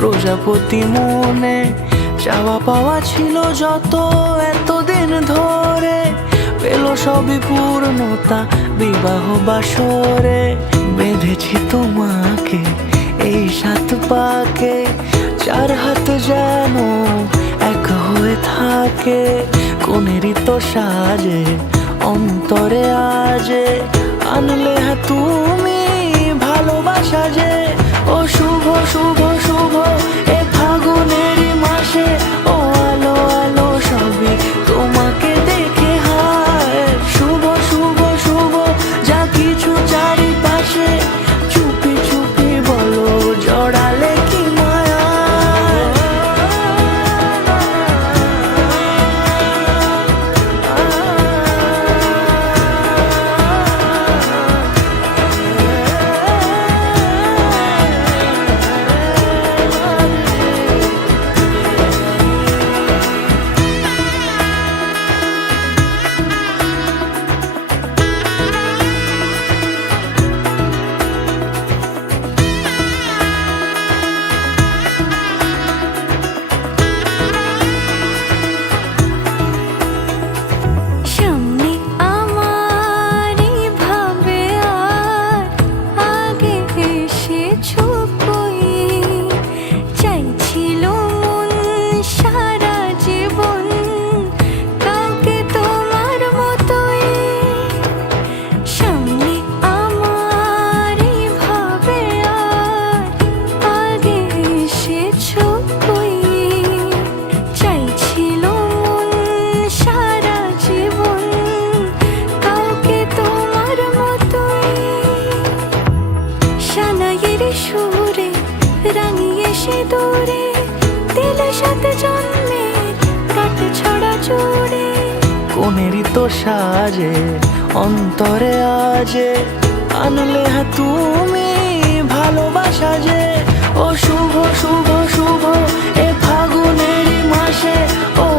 প্রজাপতি মনে চাওয়া পাওয়া ছিল যত এতদিন ধরে, পেল সবই পূর্ণতা বিবাহ বাসরে। বেঁধেছি তোমাকে এই 7 পাকে, 4 হাত যেন এক হয়ে থাকে। কোনেরই তো সাজে অন্তরে আজে, আনলে তুমি ভালোবাসা যে। ও শুভ শুভ শুভ এ ফাগুনেরই মাসে, ও আলো আলো সবই তোমাকে দেখে হায়। শুভ শুভ শুভ যা কিছু চারিপাশে, চুপি চুপি বলো জড়ালে কি মায়া। সুরে রাঙিয়ে সে দূরে দিলে 7 জন্মের কাট ছড়া জোড়ে। কোনেরই তো সাজে অন্তরে আজে, আনলে তুমি ভালোবাসা যে। ও শুভ শুভ শুভ এ ফাগুনেরই মাসে, ও